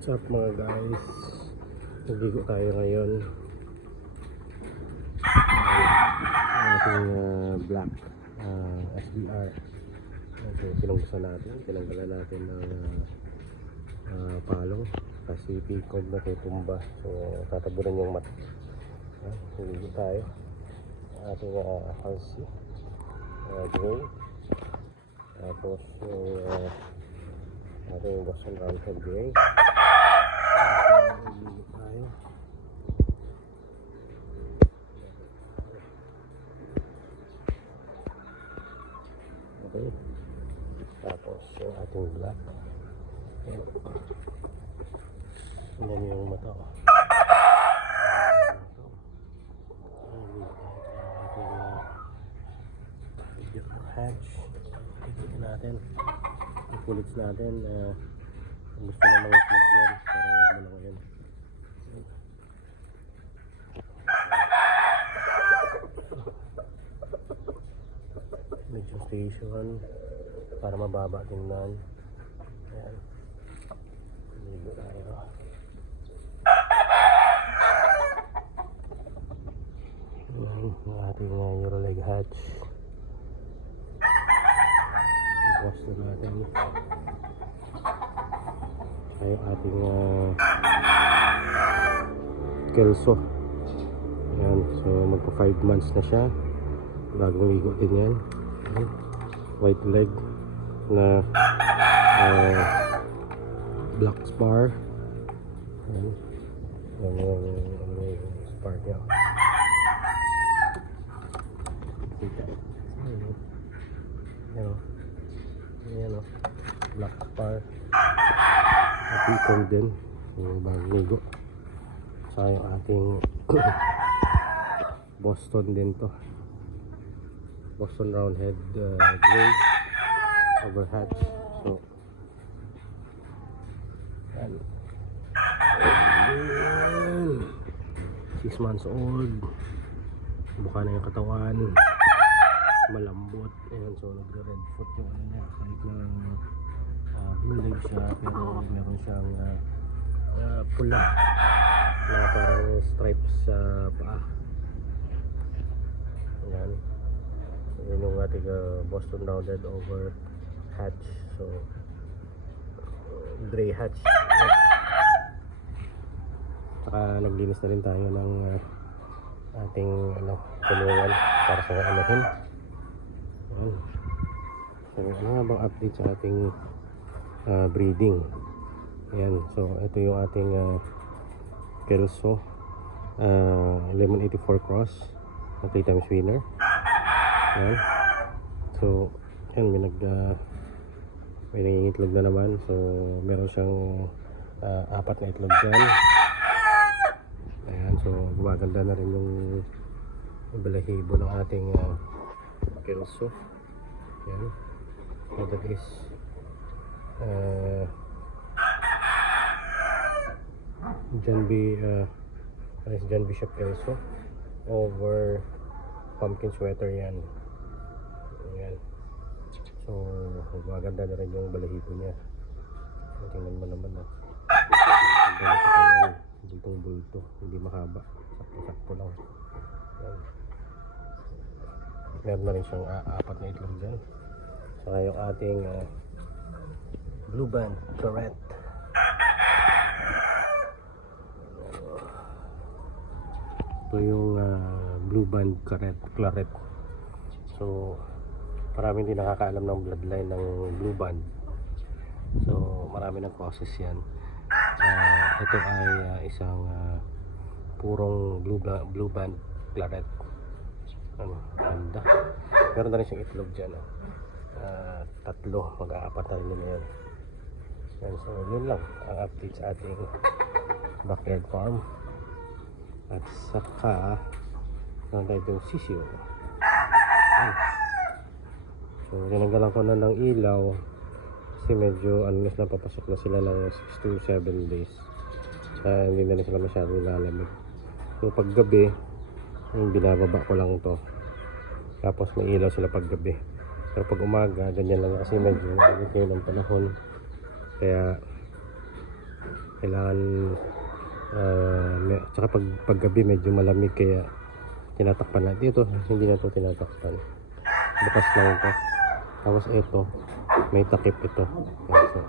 What's up mga guys? Nagligo tayo ngayon. Ating black SBR. So pinunggusan natin, tinanggalan natin ng palong kasi pikog na tumba. So tatabunan yung mata. Nagligo tayo. Ating halsey gray. Tapos yung ating Boston Roundhead gray. Nagligo tayo. Okay. Tapos yung ating black. Yan yung mata ko. Hatch. Tignan natin. Ipulits natin. Gusto na mga itlog yan. Pero huwag mo na ngayon. Medyo station para mababa tingnan. Ayan. Ligo tayo. Ayan yung ating Euroleg hatch. I-wash na natin. Saka yung ating kelso. Ayan. So magpa 5 months na siya. Bagong ligo din yan. White leg na black spar. Ayan. Yung spar niya. Kita. Ayan o. Black spar. Pikong din. Yung bagong ligo. Saka yung ating Boston din to. Boston Roundhead gray over hatch. So yan. 6 months old. Buka na yung katawan. Malambot. Ayan, so nagre-red foot yung ano niya. Kahit na blue leg siya, pero meron siyang pula na parang stripes sa paa. Ayan. Yun yung ating Boston Roundhead over hatch. So gray hatch. Saka naglinis na rin tayo ng ating kulungan para sa anahin. So ano nga bang update sa ating breeding? Ayan, so ito yung ating Kelso 1184 cross na 3 times winner. Ayan. So ayan, may nangingitlog na naman. So meron siyang 4 na itlog dyan. Ayan, so gumaganda na rin yung balahibo ng ating Kelso. Ayan. So that is John Bishop Kelso over pumpkin sweater yan. Ayan. So maganda na rin yung balahibo niya. Tingnan mo naman ditong bulto, hindi mahaba, sakto lang. Ayan. Meron na rin siyang 4 na itlog dyan. Saka yung ating blue band claret. Ito yung blue band claret. So maraming hindi nakakaalam ng bloodline ng blue band. So marami ng causes yan. Ito ay isang purong blue band claret. Ganda. Meron na rin siyang itlog dyan. 3, mag-aapat na rin yan. Yan, so yun lang ang update sa ating backyard farm. At saka meron tayo itong sisiyo. So tinanggalan ko na ng ilaw kasi medyo na papasok na sila ng 6 to 7 days. Hindi na rin sila masyadong lalamig. So pag gabi yung binababa ko lang to, tapos may ilaw sila pag gabi. Pero pag umaga ganyan lang kasi medyo nagiging ng panahon, kaya Kailangan tsaka paggabi medyo malamig kaya tinatakpan natin. Ito, hindi na ito tinatakpan. Bukas lang ito. Tapos ito, may takip ito. Yan, so,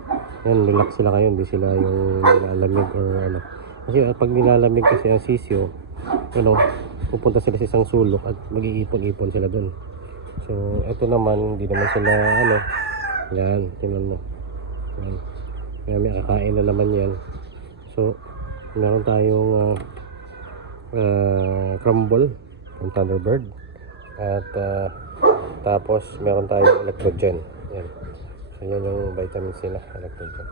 yan, relax sila ngayon. Hindi sila yung nilalamig or ano. Kasi pag nilalamig kasi ang sisyo, pupunta sila sa isang sulok at mag-iipon-ipon sila dun. So, ito naman, hindi naman sila, yan, tingnan mo. Yan. Kaya may kakain na naman yan. So, meron tayong crumble from Thunderbird. At tapos meron tayong electrogen. Yan. So, yan yung vitamin C na electrogen.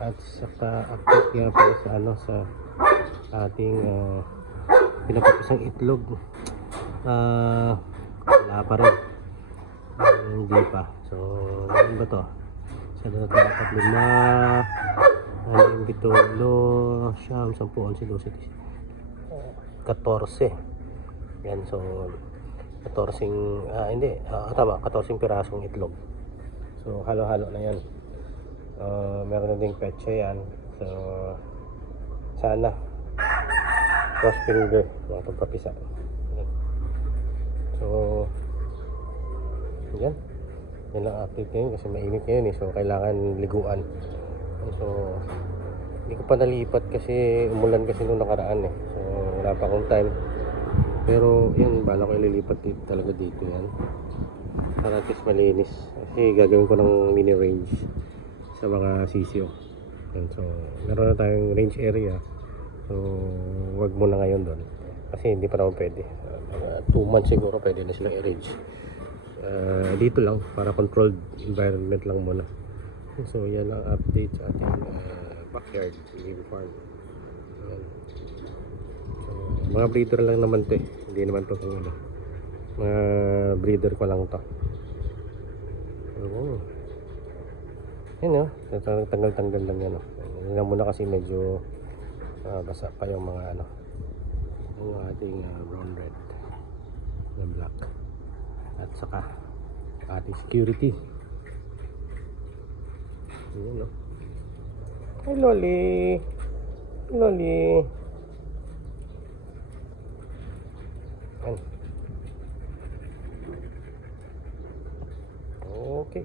At saka update nga pa sa ating pinapapisang itlog. Wala pa rin. Hindi pa. So, ano ba to? Sa dapat 5, 6, 7, 10, 11, 12, 14. Yan, so 14 tama, 14 pirasong itlog. So halo-halo na yan. Meron na ding peche yan. So sana cross finger makapagpapisa. So yan lang update ngayon kasi mainit ngayon so kailangan liguan. So hindi ko pa nalipat kasi umulan kasi nung nakaraan so wala pa akong time, pero yun, bala ko ililipat talaga dito yan para at least malinis kasi gagawin ko ng mini range sa mga sisyo yan. So meron na tayong range area, so wag muna ngayon doon kasi hindi pa naman pwede. 2 months siguro pwede na silang i-range. Dito lang para controlled environment lang muna. So yan ang update sa ating backyard baby farm. Yan. So mga breeder lang naman to hindi naman to kung mga breeder ko lang to. Yan tanggal-tanggal lang yan Yan lang muna kasi medyo basa pa yung mga yung ating brown red na black at saka ating security. Ayan Hi Loli. Loli. Ayan. Okay.